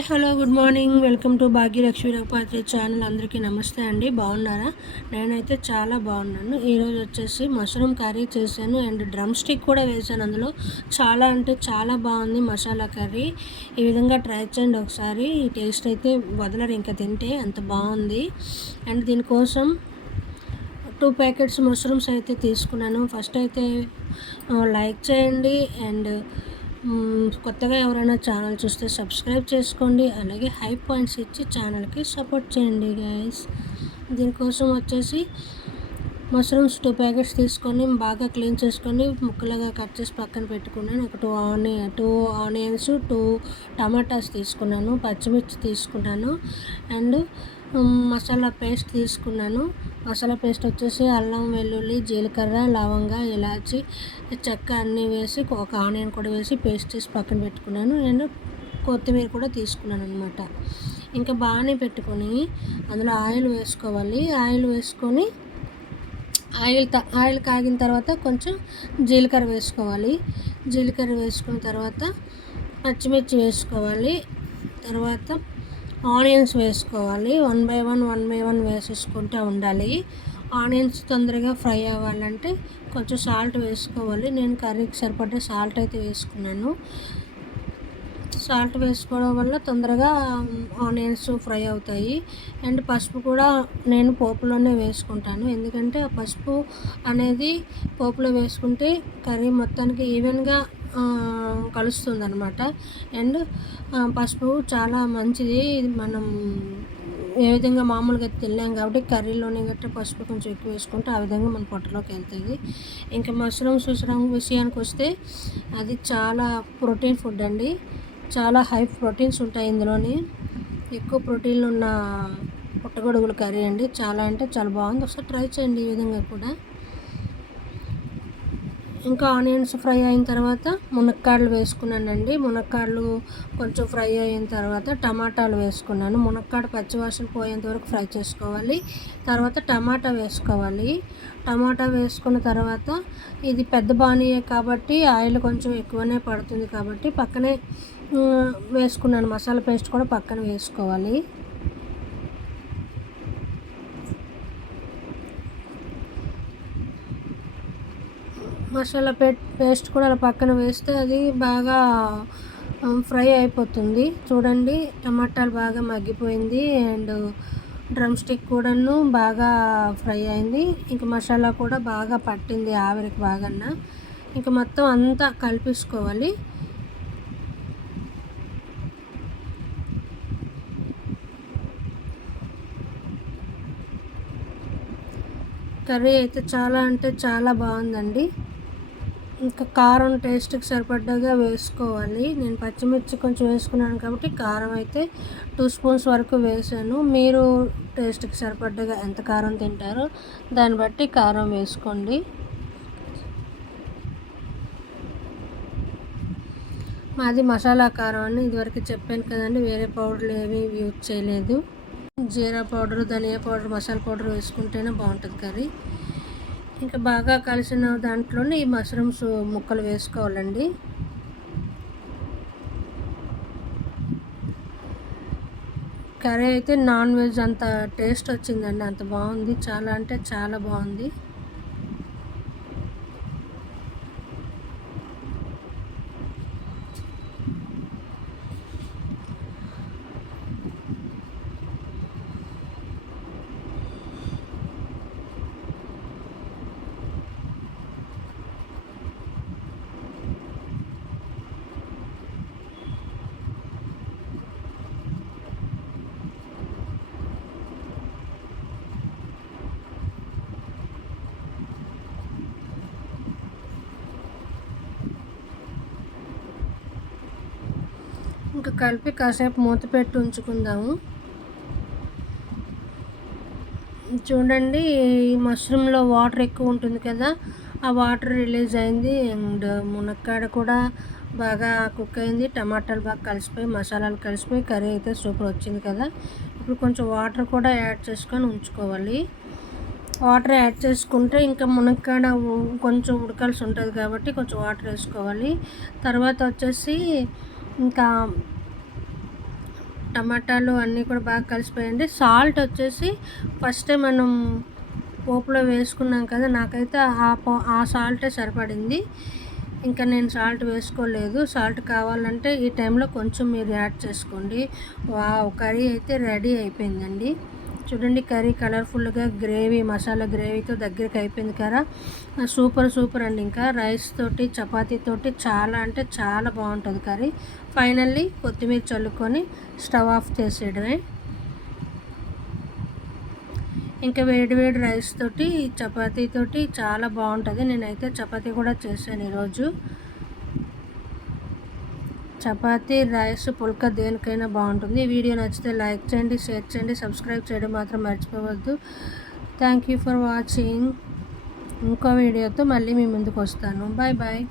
Hi hello good morning. Welcome to Bhagyalakshmi Raghupatri channel. అందరికీ నమస్తే అండి. బాగున్నారా? నేనైతే చాలా బాగున్నాను. ఈరోజు వచ్చేసి మష్రూమ్ కర్రీ చేశాను అండ్ డ్రమ్ స్టిక్ కూడా వేసాను అందులో. చాలా అంటే చాలా బాగుంది మసాలా కర్రీ. ఈ విధంగా ట్రై చేయండి ఒకసారి. ఈ టేస్ట్ అయితే వదలరు ఇంకా తింటే అంత బాగుంది. అండ్ దీనికోసం టూ ప్యాకెట్స్ మష్రూమ్స్ అయితే తీసుకున్నాను. ఫస్ట్ అయితే లైక్ చేయండి అండ్ కొత్తగా ఎవరైనా ఛానల్ చూస్తే సబ్స్క్రైబ్ చేసుకోండి. అలాగే హై పాయింట్స్ ఇచ్చి ఛానల్కి సపోర్ట్ చేయండి గైస్ దీనికోసం వచ్చేసి మష్రూమ్స్ టూ ప్యాకెట్స్ తీసుకొని బాగా క్లీన్ చేసుకొని ముక్కలుగా కట్ చేసి పక్కన పెట్టుకున్నాను. ఒక two onion two onions two tomatoes తీసుకున్నాను పచ్చిమిర్చి తీసుకున్నాను అండ్ మసాలా పేస్ట్ తీసుకున్నాను. మసాలా పేస్ట్ వచ్చేసి అల్లం వెల్లుల్లి జీలకర్ర లవంగ ఇలాచి చెక్క అన్నీ వేసి ఒక ఆనియన్ కూడా వేసి పేస్ట్ చేసి పక్కన పెట్టుకున్నాను. నేను కొత్తిమీర కూడా తీసుకున్నాను అనమాట ఇంకా బాగానే పెట్టుకొని అందులో ఆయిల్ వేసుకోవాలి. ఆయిల్ వేసుకొని ఆయిల్ ఆయిల్ కాగిన తర్వాత కొంచెం జీలకర్ర వేసుకోవాలి. జీలకర్ర వేసుకున్న తర్వాత పచ్చిమిర్చి వేసుకోవాలి. తర్వాత ఆనియన్స్ వేసుకోవాలి. One by one one by one వేసేసుకుంటూ ఉండాలి. ఆనియన్స్ తొందరగా ఫ్రై అవ్వాలంటే కొంచెం సాల్ట్ వేసుకోవాలి. నేను కర్రీకి సరిపడే సాల్ట్ అయితే వేసుకున్నాను. సాల్ట్ వేసుకోవడం వల్ల తొందరగా ఆనియన్స్ ఫ్రై అవుతాయి. అండ్ పసుపు కూడా నేను పోపులోనే వేసుకుంటాను. ఎందుకంటే ఆ పసుపు అనేది పోపులో వేసుకుంటే కర్రీ మొత్తానికి ఈవెన్గా కలుస్తుంది అనమాట అండ్ పసుపు చాలా మంచిది. మనం ఏ విధంగా మామూలుగా తినలేం కాబట్టి కర్రీలోనే గట్రా పసుపు కొంచెం ఎక్కువ వేసుకుంటే ఆ విధంగా మన పొట్టలోకి వెళ్తుంది. ఇంకా మష్రూమ్స్ విషయానికి వస్తే అది చాలా ప్రోటీన్ ఫుడ్ అండి. చాలా హై ప్రోటీన్స్ ఉంటాయి ఇందులోని. ఎక్కువ ప్రోటీన్లు ఉన్న పుట్టగొడుగుల కర్రీ అండి. చాలా అంటే చాలా బాగుంది. ఒకసారి ట్రై చేయండి ఈ విధంగా కూడా. ఇంకా ఆనియన్స్ ఫ్రై అయిన తర్వాత మునక్కాడలు వేసుకున్నానండి. మునక్కాడలు కొంచెం ఫ్రై అయిన తర్వాత టమాటాలు వేసుకున్నాను. మునక్కాడ పచ్చివాసన పోయేంత వరకు ఫ్రై చేసుకోవాలి. తర్వాత టమాటా వేసుకోవాలి. టమాటా వేసుకున్న తర్వాత ఇది పెద్ద బాణీయే కాబట్టి ఆయిల్ కొంచెం ఎక్కువనే పడుతుంది కాబట్టి పక్కనే వేసుకున్నాను. మసాలా పేస్ట్ కూడా పక్కన వేసుకోవాలి. మసాలా పేస్ట్ కూడా అలా పక్కన వేస్తే అది బాగా ఫ్రై అయిపోతుంది. చూడండి టమాటాలు బాగా మగ్గిపోయింది అండ్ డ్రమ్ స్టిక్ కూడాను బాగా ఫ్రై అయింది. ఇంకా మసాలా కూడా బాగా పట్టింది ఆవిరికి బాగా ఇంకా మొత్తం అంతా కలిపేసుకోవాలి. కర్రీ అయితే చాలా అంటే చాలా బాగుందండి. ఇంకా కారం టేస్ట్కి సరిపడ్డగా వేసుకోవాలి. నేను పచ్చిమిర్చి కొంచెం వేసుకున్నాను కాబట్టి కారం అయితే టూ స్పూన్స్ వరకు వేసాను. మీరు టేస్ట్కి సరిపడ్డగా ఎంత కారం తింటారో దాన్ని బట్టి కారం వేసుకోండి. మాది మసాలా కారం అని ఇదివరకు చెప్పాను కదండి వేరే పౌడర్లు ఏమీ యూజ్ చేయలేదు. జీరా పౌడర్ ధనియా పౌడర్ మసాలా పౌడర్ వేసుకుంటేనే బాగుంటుంది కర్రీ. ఇంకా బాగా కలిసిన దాంట్లోనే ఈ మష్రూమ్స్ ముక్కలు వేసుకోవాలండి. కర్రీ అయితే నాన్ వెజ్ అంత టేస్ట్ వచ్చిందండి అంత బాగుంది. చాలా అంటే చాలా బాగుంది. ఇంకా కలిపి కాసేపు మూత పెట్టి ఉంచుకుందాము. చూడండి ఈ మష్రూమ్లో వాటర్ ఎక్కువ ఉంటుంది కదా ఆ వాటర్ రిలీజ్ అయింది. అండ్ మునక్కాడ కూడా బాగా కుక్ అయింది. టమాటాలు బాగా కలిసిపోయి మసాలాలు కలిసిపోయి కర్రీ అయితే సూపర్ వచ్చింది కదా. ఇప్పుడు కొంచెం వాటర్ కూడా యాడ్ చేసుకొని ఉంచుకోవాలి. వాటర్ యాడ్ చేసుకుంటే ఇంకా మునక్కాడ కొంచెం ఉడకాల్సి ఉంటుంది కాబట్టి కొంచెం వాటర్ వేసుకోవాలి. తర్వాత వచ్చేసి ఇంకా టమాటాలు అన్నీ కూడా బాగా కలిసిపోయండి సాల్ట్ వచ్చేసి ఫస్ట్ మనం పోపులో వేసుకున్నాం కదా నాకైతే ఆ పో ఆ సాల్టే సరిపడింది. ఇంకా నేను సాల్ట్ వేసుకోలేదు. సాల్ట్ కావాలంటే ఈ టైంలో కొంచెం మీరు యాడ్ చేసుకోండి. వా కర్రీ అయితే రెడీ అయిపోయిందండి. చూడండి కర్రీ కలర్ఫుల్గా గ్రేవీ మసాలా గ్రేవీతో దగ్గరికి అయిపోయింది కదా. సూపర్ సూపర్ అండి ఇంకా. రైస్ తోటి చపాతీ తోటి చాలా అంటే చాలా బాగుంటుంది కర్రీ. ఫైనల్లీ కొత్తిమీర చల్లుకొని స్టవ్ ఆఫ్ చేసేయడమే. ఇంకా వేడి వేడి రైస్ తోటి చపాతీ తోటి చాలా బాగుంటుంది. నేనైతే చపాతీ కూడా చేశాను ఈరోజు. చపాతీ రైస్ పుల్క దేనికైనా బాగుంటుంది. వీడియో నచ్చితే లైక్ చేయండి షేర్ చేయండి సబ్స్క్రైబ్ చేయడం మాత్రం మర్చిపోవద్దు. Thank you for watching. ఇంకో వీడియోతో మళ్ళీ మీ ముందుకు వస్తాను. Bye bye.